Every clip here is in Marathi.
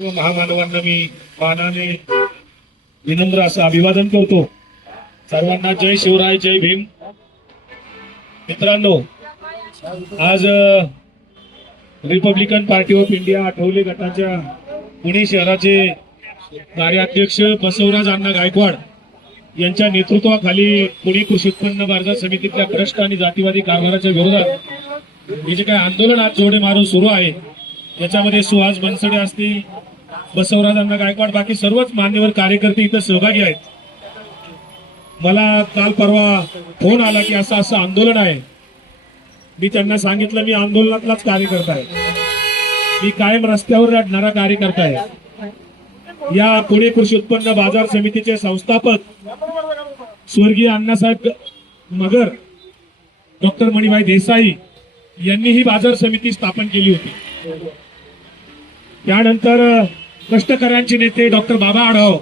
महामानवांना मी मानाने विनम्र असं अभिवादन करतो. सर्वांना जय शिवराय, जय भीम. मित्रांनो, आज Republican party of India Athawale गटाच्या पुणे शहराचे कार्याध्यक्ष बसवराज अण्णा गायकवाड यांच्या नेतृत्वाखाली पुणे कृषी उत्पन्न बाजार समितीतल्या भ्रष्ट आणि जातीवादी कारभाराच्या विरोधात हे जे काही आंदोलन आज जोडे मारून सुरू आहे, याच्यामध्ये सुहास बनसोडे असतील, बसवराज अण्णा गायकवाड, बाकी सर्वच मान्यवर कार्यकर्ते इथं सहभागी आहेत. मला काल परवा फोन आला की असं असं आंदोलन आहे. मी त्यांना सांगितलं मी आंदोलनातलाच कार्यकर्ता आहे, मी कायम रस्त्यावर लढणारा कार्यकर्ता आहे. या पुणे कृषी उत्पन्न बाजार समितीचे संस्थापक स्वर्गीय अण्णासाहेब मगर, डॉक्टर मणिभाई देसाई यांनी ही बाजार समिती स्थापन केली होती. त्यानंतर कष्टकऱ्यांचे नेते डॉक्टर बाबा आढाव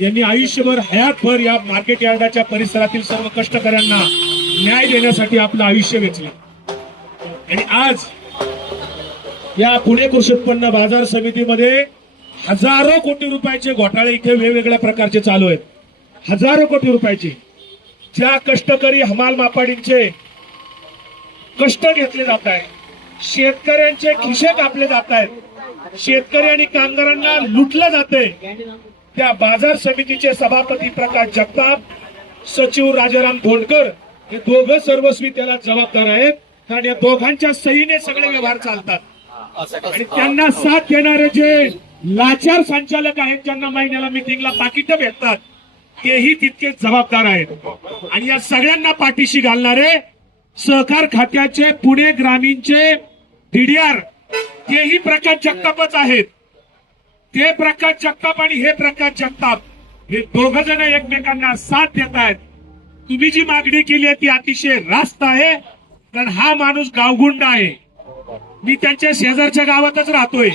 यांनी आयुष्यभर हयातभर या मार्केट यार्डाच्या परिसरातील सर्व कष्टकऱ्यांना न्याय देण्यासाठी आपलं आयुष्य वेचलं. आणि आज या पुणे कृषी उत्पन्न बाजार समितीमध्ये हजारो कोटी रुपयाचे घोटाळे इथे वेगवेगळ्या प्रकारचे चालू आहेत. हजारो कोटी रुपयाचे ज्या कष्टकरी हमाल मापाडींचे कष्ट घेतले जात आहेत, शेतकऱ्यांचे खिसे कापले जात आहेत, शेतकरी आणि कामगारांना लुटलं जाते, त्या बाजार समितीचे सभापती प्रकाश जगताप, सचिव राजाराम धोंडकर हे दोघं सर्वस्वी त्याला जबाबदार आहेत. कारण या दोघांच्या सहीने सगळे व्यवहार चालतात. आणि त्यांना साथ देणारे जे लाचार संचालक आहेत, ज्यांना महिन्याला मिटिंगला पाकिट भेटतात, तेही तितकेच जबाबदार आहेत. आणि या सगळ्यांना पाठीशी घालणारे सहकार खात्याचे पुणे ग्रामीणचे डीडीआर तेही प्रकाश जगतापच आहेत. ते प्रकाश जगताप आणि हे प्रकाश जगताप हे दोघ जण एकमेकांना साथ देत आहेत. तुम्ही जी मागणी केली आहे ती अतिशय रास्त आहे, कारण हा माणूस गावगुंड आहे. मी त्यांच्या शेजारच्या गावातच राहतोय.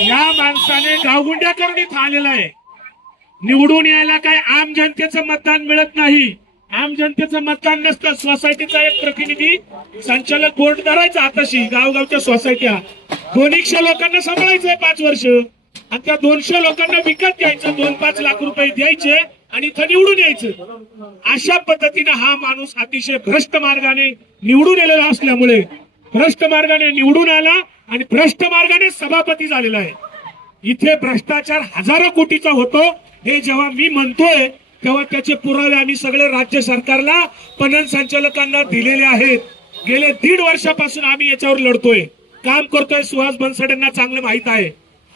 या माणसाने गावगुंड्या करून इथं आलेला आहे. निवडून यायला काय आम जनतेचं मतदान मिळत नाही. आम जनतेचं मतदान नसतं. सोसायटीचा एक प्रतिनिधी संचालक बोर्ड धरायचा हाताशी. गावगावच्या सोसायट्या 200 लोकांना सांभाळायचंय 5 वर्ष, आणि त्या 200 लोकांना विकत घ्यायचं, 2-5 लाख रुपये द्यायचे आणि इथं निवडून यायचं. अशा पद्धतीने हा माणूस अतिशय भ्रष्ट मार्गाने निवडून आलेला असल्यामुळे भ्रष्ट मार्गाने निवडून आला आणि भ्रष्ट मार्गाने सभापती झालेला आहे. इथे भ्रष्टाचार हजारो कोटीचा होतो हे जेव्हा मी म्हणतोय, तेव्हा त्याचे पुरावे आम्ही सगळे राज्य सरकारला, पणन संचालकांना दिलेले आहेत. गेले 1.5 वर्षापासून आम्ही याच्यावर लढतोय, काम करतोय. सुहास बनसोडेंना चांगलं माहित आहे.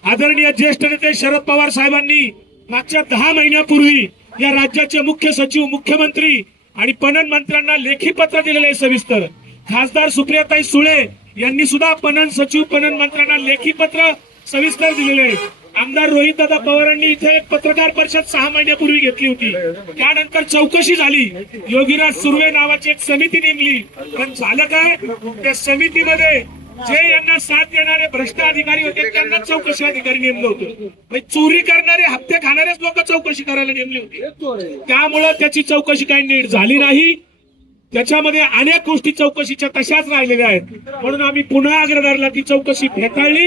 आदरणीय ज्येष्ठ नेते शरद पवार साहेबांनी मागच्या 10 महिन्यापूर्वी या राज्याचे मुख्य सचिव, मुख्यमंत्री आणि पणन मंत्र्यांना लेखी पत्र दिलेले आहे सविस्तर. खासदार सुप्रियाताई सुळे यांनी सुद्धा पणन सचिव, पणन मंत्र्यांना लेखी पत्र सविस्तर दिलेले आहे. आमदार रोहितदादा पवारांनी इथे एक पत्रकार परिषद 6 महिन्यापूर्वी घेतली होती. त्यानंतर चौकशी झाली. योगीराज सुर्वे नावाची एक समिती नेमली. पण झालं काय, त्या समितीमध्ये जे यांना साथ देणारे भ्रष्ट अधिकारी होते त्यांना चौकशी अधिकारी नेमलं होतं. चोरी करणारे, हप्ते खाणारेच लोक चौकशी करायला नेमली होती. त्यामुळं त्याची चौकशी काही नीट झाली नाही. त्याच्यामध्ये अनेक गोष्टी चौकशीच्या तशाच राहिलेल्या आहेत. म्हणून आम्ही पुन्हा आग्रह धरला, ती चौकशी फेटाळली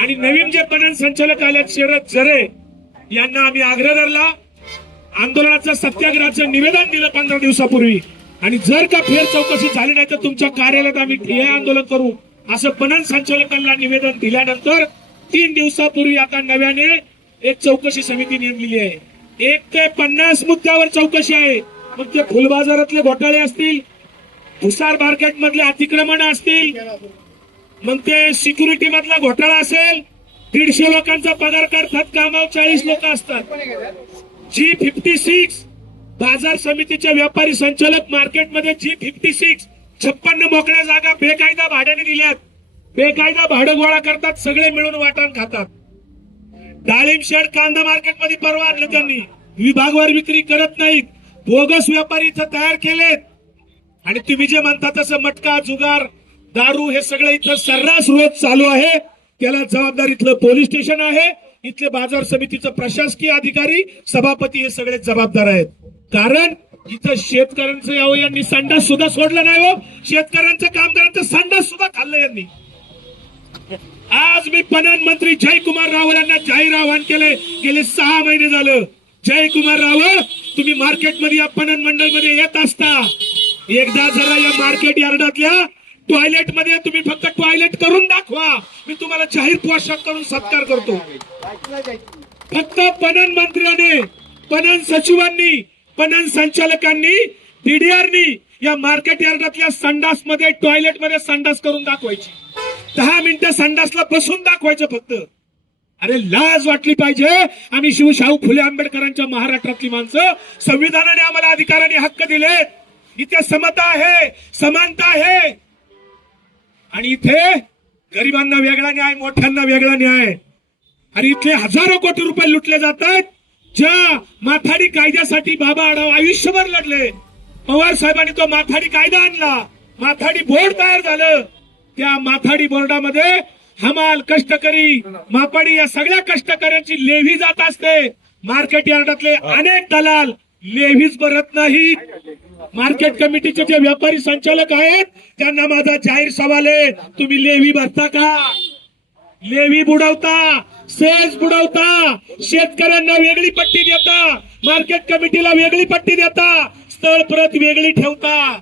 आणि नवीन जे पणन संचालक आले शरद जरे यांना आम्ही आग्रह धरला. आंदोलनाचं सत्याग्रहाचं निवेदन दिलं 15 दिवसापूर्वी. आणि जर का फेर चौकशी झाली नाही तर तुमच्या कार्यालयात आम्ही ठिय्या आंदोलन करू असं पणन संचालकांना निवेदन दिल्यानंतर 3 दिवसापूर्वी आता नव्याने एक चौकशी समिती नेमलेली आहे. 1 ते 50 मुद्द्यावर चौकशी आहे. मग ते फुलबाजारातले घोटाळे असतील, भुसार मार्केट मधले अतिक्रमण असतील, मग ते सिक्युरिटी मधला घोटाळा असेल. 150 लोकांचा पगार करतात, कामावर 40 लोक असतात. G56 बाजार समितीचे व्यापारी संचालक मार्केटमध्ये G56 56 मोकळ्या जागा बेकायदा भाड्याने दिल्यात. बेकायदा भाडं गोळा करतात, सगळे मिळून वाटण खातात. डाळिंब शेड कांदा मार्केटमध्ये परवा आणलं त्यांनी, विभागवार विक्री करत नाहीत. बोगस व्यापारी इथं तयार केलेत. आणि तुम्ही जे म्हणता तसं मटका, जुगार, दारू हे सगळं इथं सर्रास रोज चालू आहे. त्याला जबाबदार इथलं पोलीस स्टेशन आहे. इथले बाजार समितीचं प्रशासकीय अधिकारी, सभापती हे सगळे जबाबदार आहेत. कारण इथं शेतकऱ्यांचं यावं यांनी संडास सुद्धा सोडलं नाही हो. शेतकऱ्यांचं, कामगारांचं संडास सुद्धा खाल्लं यांनी. आज मी पणन मंत्री जयकुमार रावळ यांना जाहीर आवाहन केले. गेले 6 महिने झालं. जयकुमार रावळ, तुम्ही मार्केटमध्ये या पणन मंडळ मध्ये येत असता, एकदा जरा या मार्केट यार्डातल्या टॉयलेट मध्ये तुम्ही फक्त टॉयलेट करून दाखवा, मी तुम्हाला जाहीर पोशाख करून सत्कार करतो. फक्त पणन मंत्र्याने, पणन सचिवांनी, पणन संचालकांनी, डीडीआरनी या मार्केट यार्डातल्या संडास मध्ये, टॉयलेट मध्ये संडास करून दाखवायची. 10 मिनिटं संडासला बसून दाखवायचं फक्त. अरे लाज वाटली पाहिजे. आम्ही शाहू फुले आंबेडकरांच्या महाराष्ट्रातली माणसं, संविधानाने आम्हाला अधिकाराने हक्क दिलेत. इथे समता आहे, समानता आहे, आणि इथे गरिबांना वेगळा न्याय, मोठ्यांना वेगळा न्याय. आणि इथले हजारो कोटी रुपये लुटले जातात. ज्या माथाडी कायद्यासाठी बाबा आढाव आयुष्यभर लढले, पवार साहेबांनी तो माथाडी कायदा आणला, माथाडी बोर्ड तयार झालं. त्या माथाडी बोर्डामध्ये हमाल, कष्टकरी, मापाडी या सगळ्या कष्टकऱ्यांची लेव्ही जात असते. मार्केट यार्डातले अनेक दलाल लेव्हीच भरत नाहीत. मार्केट कमिटीचे जे व्यापारी संचालक आहेत त्यांना माझा जाहीर सवाल आहे, तुम्ही लेव्ही भरता का? लेव्ही बुडवता, सेस बुडवता, शेतकऱ्यांना वेगळी पट्टी देता, मार्केट कमिटीला वेगळी पट्टी देता, स्थळ प्रत वेगळी ठेवता.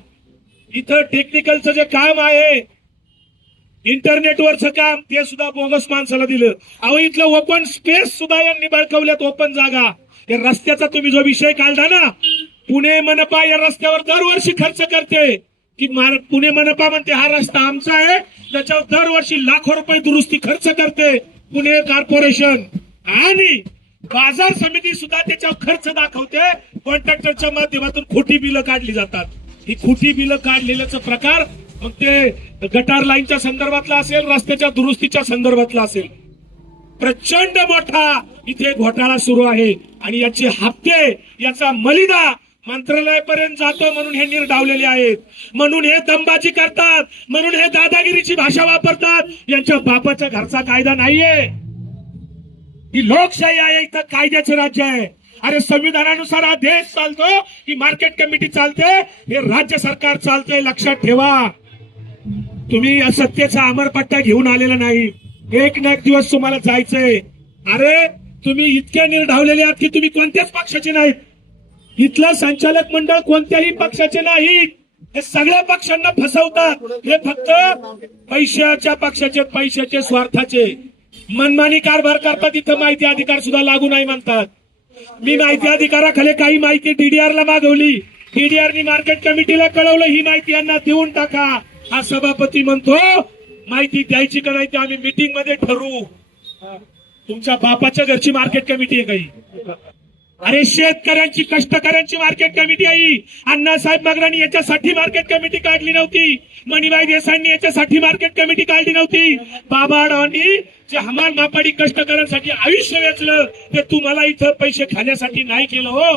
इथं टेक्निकलचं जे काम आहे, इंटरनेटवरचं काम, ते सुद्धा बोगस माणसाला दिलं. अहो इथलं ओपन स्पेस सुद्धा यांनी बळकावल्यात, ओपन जागा. या रस्त्याचा तुम्ही जो विषय काढला ना, पुणे मनपा या रस्त्यावर दरवर्षी खर्च करते की पुणे मनपा म्हणते हा रस्ता आमचा आहे, त्याच्यावर दरवर्षी लाखो रुपये दुरुस्ती खर्च करते पुणे कॉर्पोरेशन. आणि बाजार समिती सुद्धा त्याच्यावर खर्च दाखवते. कॉन्ट्रॅक्टरच्या माध्यमातून खोटी बिलं काढली जातात. ही खोटी बिलं काढलेल्याचा प्रकार मग ते गटार लाईनच्या संदर्भातला असेल, रस्त्याच्या दुरुस्तीच्या संदर्भातला असेल, प्रचंड मोठा इथे घोटाळा सुरू आहे. आणि याचे हप्ते, याचा मलिदा मंत्रालयापर्यंत जातो म्हणून हे निर्डावलेले आहेत, म्हणून हे दंबाजी करतात, म्हणून हे दादागिरीची भाषा वापरतात. यांच्या बापाच्या घरचा कायदा नाहीये. ही लोकशाही आहे, इथं कायद्याचं राज्य आहे. अरे संविधानानुसार हा देश चालतो, ही मार्केट कमिटी चालते, हे राज्य सरकार चालतंय. लक्षात ठेवा, तुम्ही सत्तेचा अमरपट्टा घेऊन आलेला नाही. एक ना एक दिवस तुम्हाला जायचंय. अरे तुम्ही इतके निर्ढावलेले आहात की तुम्ही कोणत्याच पक्षाचे नाहीत. इथलं संचालक मंडळ कोणत्याही पक्षाचे नाहीत. हे सगळ्या पक्षांना फसवतात. हे फक्त पैशाच्या पक्षाचे, पैशाचे स्वार्थाचे मनमानी कारभार करतात. इथं माहिती अधिकार सुद्धा लागू नाही म्हणतात. मी माहिती अधिकाराखाली काही माहिती डीडीआरला मागवली, डीडीआरनी मार्केट कमिटीला कळवलं, ही माहिती यांना देऊन टाका. हा सभापती म्हणतो माहिती द्यायची का नाही ते आम्ही मीटिंग मध्ये ठरवू. तुमच्या बापाच्या घरची मार्केट कमिटी आहे काही? अरे शेतकऱ्यांची, कष्टकऱ्यांची मार्केट कमिटी आहे. अण्णासाहेब मगरांनी याच्यासाठी मार्केट कमिटी काढली नव्हती. मणिभाई देसाईंनी याच्यासाठी मार्केट कमिटी काढली नव्हती. बाबा आढावांनी जे हमाल, मापाडी कष्टकऱ्यांसाठी आयुष्य वेचलं, ते तुम्हाला इथं पैसे खाण्यासाठी नाही केलं. हो,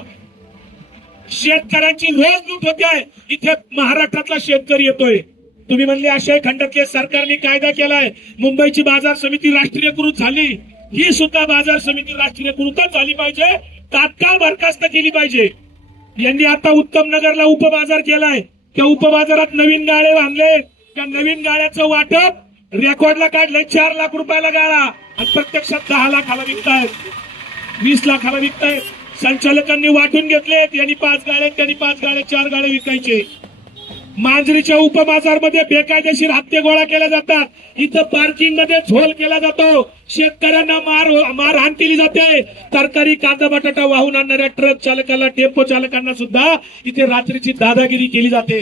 शेतकऱ्यांची रोज लूट होते. इथे महाराष्ट्रातला शेतकरी येतोय. तुम्ही म्हणले आशियाई खंडातल्या सरकारने कायदा केलाय, मुंबईची बाजार समिती राष्ट्रीयकृत झाली. ही सुद्धा बाजार समिती राष्ट्रीयकृतच झाली पाहिजे, तात्काळ बरखास्त केली पाहिजे. यांनी आता उत्तम नगरला उपबाजार केलाय. त्या उपबाजारात नवीन गाळे बांधले. त्या नवीन गाळ्याचं वाटप रेकॉर्डला काढलंय 4 लाख रुपयाला गाळा, आणि प्रत्यक्षात 10 लाखाला विकतायत, 20 लाखाला विकतायत. संचालकांनी वाटून घेतलेत. यांनी 5 गाड्या, त्यांनी 5 गाड्या, 4 गाड्या विकायचे. मांजरीच्या उपबाजारमध्ये बेकायदेशीर हत्ते गोळा केल्या जातात. इथं पार्किंग मध्ये झोल केला जातो. शेतकऱ्यांना मारहाण केली जाते. तरकारी, कांदा, बटाटा वाहून आणणाऱ्या ट्रक चालकाला, टेम्पो चालकांना सुद्धा इथे रात्रीची दादागिरी केली जाते.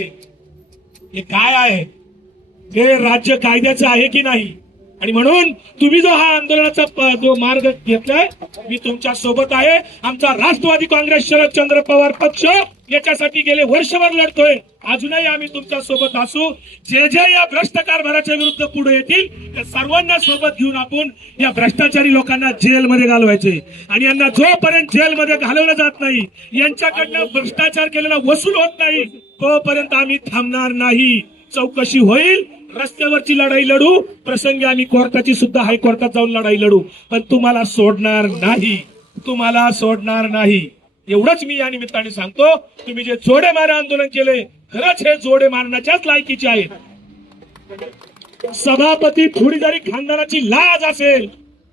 हे काय आहे? हे राज्य कायद्याचं आहे की नाही? आणि म्हणून तुम्ही जो हा आंदोलनाचा जो मार्ग घेतलाय, मी तुमच्या सोबत आहे. आमचा राष्ट्रवादी काँग्रेस शरदचंद्र पवार पक्ष याच्यासाठी गेले वर्षभर लढतोय. अजूनही आम्ही तुमच्या सोबत असू. जे जे या भ्रष्ट कारभाराच्या विरुद्ध पुढे येतील त्या सर्वांना सोबत घेऊन आपण या भ्रष्टाचारी लोकांना जेलमध्ये घालवायचे. आणि यांना जोपर्यंत जेलमध्ये घालवलं जात नाही, यांच्याकडनं भ्रष्टाचार केलेला वसूल होत नाही, तोपर्यंत आम्ही थांबणार नाही. चौकशी होईल, रस्त्यावरची लढाई लढू, प्रसंगी आम्ही कोर्टाची सुद्धा हायकोर्टात जाऊन लढाई लढू, पण तुम्हाला सोडणार नाही, तुम्हाला सोडणार नाही. एवढंच मी या निमित्ताने सांगतो. तुम्ही जे जोडे मारे आंदोलन केले, खरंच हे जोडे मारण्याच्याच लायकीचे आहेत. सभापती थोडी जरी खानदानाची लाज असेल,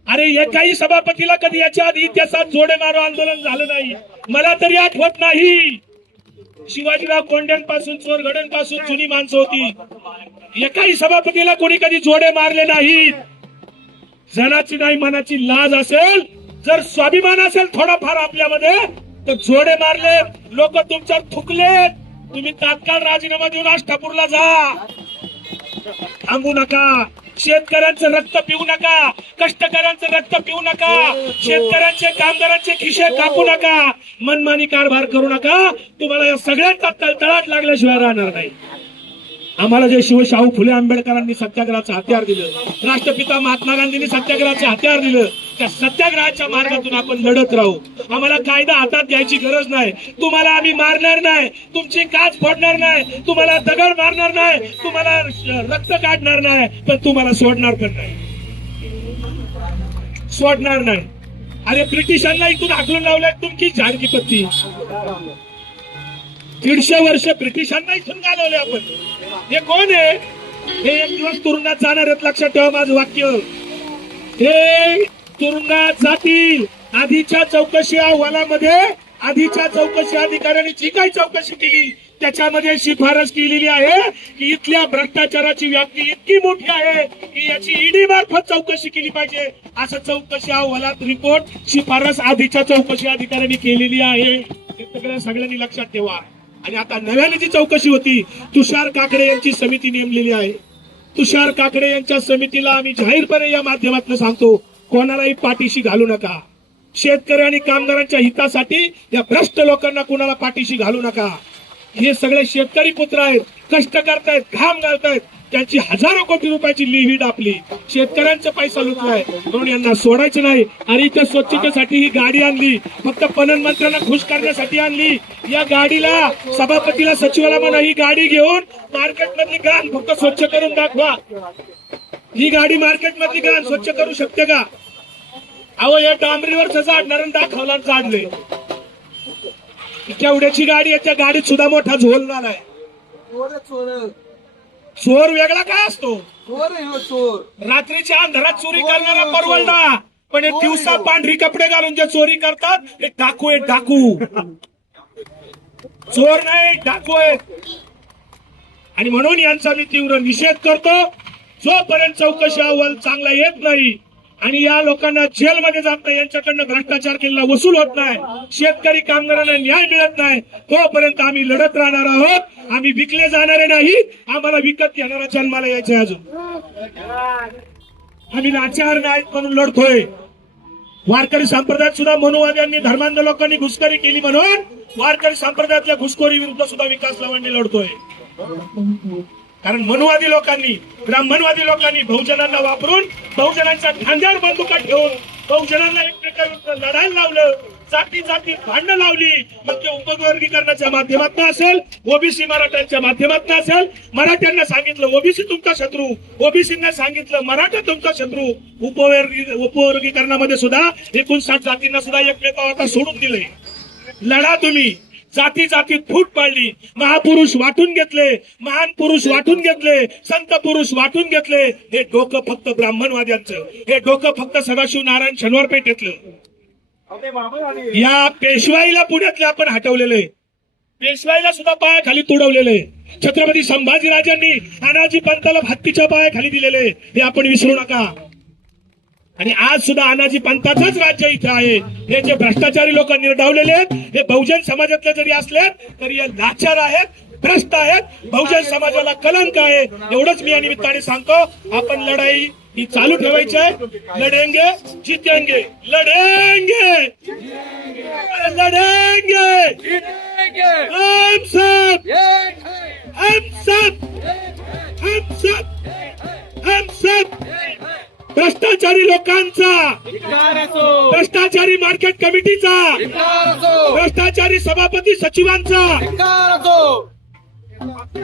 अरे एकाही सभापतीला कधी याच्या आधी इतिहासात जोडे मारो आंदोलन झालं नाही, मला तरी आठवत नाही. शिवाजीराव कोंड्यांपासून चोरगड्यांपासून जुनी माणसं होती, एकाही सभापतीला कोणी कधी जोडे मारले नाहीत. जनाची नाही मनाची लाज असेल, जर स्वाभिमान असेल थोडाफार आपल्यामध्ये, तर जोडे मारले, लोक तुमच्यावर थुकले, तुम्ही तात्काळ राजीनामा देऊन आष्टापूरला जा. थांबू नका. शेतकऱ्यांचं रक्त पिऊ नका, कष्टकऱ्यांचं रक्त पिऊ नका, शेतकऱ्यांचे कामगारांचे खिसे कापू नका, मनमानी कारभार करू नका. तुम्हाला या सगळ्यांचा तळतळाट लागल्याशिवाय राहणार नाही. आम्हाला जे शाहू फुले आंबेडकरांनी सत्याग्रहाचं हत्यार दिलं, राष्ट्रपिता महात्मा गांधींनी सत्याग्रहाचं हत्यार दिलं, त्या सत्याग्रहाच्या मार्गातून आपण लढत राहू. आम्हाला कायदा हातात घ्यायची गरज नाही. तुम्हाला आम्ही मारणार नाही, तुमची काच फोडणार नाही, तुम्हाला दगड मारणार नाही, तुम्हाला रक्त काढणार नाही, पण तुम्हाला सोडणार पण नाही, सोडणार नाही. अरे ब्रिटिशांना इथून हाकलून लावलंय तुमची झाडकी पत्ती. 150 वर्ष ब्रिटिशांना इथून घालवले आपण. हे कोण आहे? हे एक दिवस तुरुंगात जाणार आहेत, लक्षात ठेवा माझं वाक्य. हे तुरुंगात जातील. आधीच्या चौकशी अहवालामध्ये, आधीच्या चौकशी अधिकाऱ्यांनी जी काही चौकशी केली त्याच्यामध्ये शिफारस केलेली आहे की इथल्या भ्रष्टाचाराची व्याप्ती इतकी मोठी आहे की याची ईडी मार्फत चौकशी केली पाहिजे, असं चौकशी अहवालात रिपोर्ट शिफारस आधीच्या चौकशी अधिकाऱ्यांनी केलेली आहे. हे सगळ्यांनी लक्षात ठेवा. आणि आता नव्याने जी चौकशी होती, तुषार काकडे यांची समिती नेमलेली आहे. तुषार काकडे यांच्या समितीला आम्ही जाहीरपणे या माध्यमातून सांगतो, कोणालाही पाठीशी घालू नका. शेतकरी आणि कामगारांच्या हितासाठी या भ्रष्ट लोकांना कोणाला पाठीशी घालू नका. हे सगळे शेतकरी पुत्र आहेत, कष्ट करतायत, घाम घालतायत, त्यांची हजारो कोटी रुपयाची लिव्ही डापली, शेतकऱ्यांचा पैसा लुटलाय, म्हणून यांना सोडायचं नाही. आणि इथं स्वच्छतेसाठी ही गाडी आणली, फक्त पणन मंत्र्यांना खुश करण्यासाठी आणली. या गाडीला सभापतीला सचिवाला म्हणा, ही गाडी घेऊन मार्केट मधली घाण फक्त स्वच्छ करून दाखवा. ही गाडी मार्केट मधली घाण स्वच्छ करू शकते का? अहो या डांबरीवर झाडणार दाखवला झाडले. केवढ्याची गाडी आहे, त्या गाडीत सुद्धा मोठा झोल झालाय. चोर वेगळा काय असतो? रात्रीच्या अंधारात चोरी करणारा परवडला, पण दिवसा पांढरी कपडे घालून जे चोरी करतात हे डाकू आहेत. डाकू, चोर नाही, डाकू आहेत. आणि म्हणून यांचा मी तीव्र निषेध करतो. जोपर्यंत चौकशी अहवाल चांगला येत नाही आणि या लोकांना जेलमध्ये जात नाही, यांच्याकडनं भ्रष्टाचार केलेला वसूल होत नाही, शेतकरी कामगारांना न्याय मिळत नाही, तोपर्यंत आम्ही लढत राहणार आहोत. आम्ही विकले जाणारे नाही, आम्हाला विकत घेणारा जन्माला यायचंय. अजून आम्ही लाचार नाहीत म्हणून लढतोय. वारकरी संप्रदायात सुद्धा मनुवाद्यांनी, धर्मांध लोकांनी घुसखोरी केली म्हणून वारकरी संप्रदायातल्या घुसखोरी विरुद्ध सुद्धा विकास लावणी लढतोय. कारण मनुवादी लोकांनी, ब्राह्मणवादी लोकांनी बहुजनांना वापरून, बहुजनांच्या खांद्यावर बंदुका ठेवून बहुजनांना एकमेकांविरुद्ध लढायला लावलं, जाती जाती भांडणं लावली. मग ते उपवर्गीकरणाच्या माध्यमातून असेल, ओबीसी मराठ्यांच्या माध्यमातून असेल. मराठ्यांना सांगितलं ओबीसी तुमचा शत्रू, ओबीसींना सांगितलं मराठा तुमचा शत्रू. उपवर्गीकरणामध्ये सुद्धा 59 जातींना सुद्धा एकमेकांवर आता सोडून दिले. लढा तुम्ही. जाती जातीत फूट पाडली, महापुरुष वाटून घेतले, महान पुरुष वाटून घेतले, संत पुरुष वाटून घेतले. हे डोकं फक्त ब्राह्मणवाद्यांचं, हे डोकं फक्त सदाशिव नारायण शनिवार पेठेतलं. या पेशवाईला पुण्यातले आपण हटवलेले, पेशवाईला सुद्धा पायाखाली तुडवलेले. छत्रपती संभाजीराजांनी अनाजी पंताला हत्तीच्या पायाखाली दिलेले, हे आपण विसरू नका. आणि आज सुद्धा अनाजी पंथाचंच राज्य इथे आहे. हे जे भ्रष्टाचारी लोक निर्डावलेले आहेत, हे बहुजन समाजातले जरी असले तरी हे लाचार आहेत, भ्रष्ट आहेत, बहुजन समाजाला कलंक आहे. एवढंच मी या निमित्ताने सांगतो. आपण लढाई ही चालू ठेवायची आहे. लढेंगे जितेंगे, लढेंगे लढेंगे, हम सब हम सब हम सब हम सब. भ्रष्टाचारी लोकांचा, भ्रष्टाचारी मार्केट कमिटीचा, भ्रष्टाचारी सभापती सचिवांचा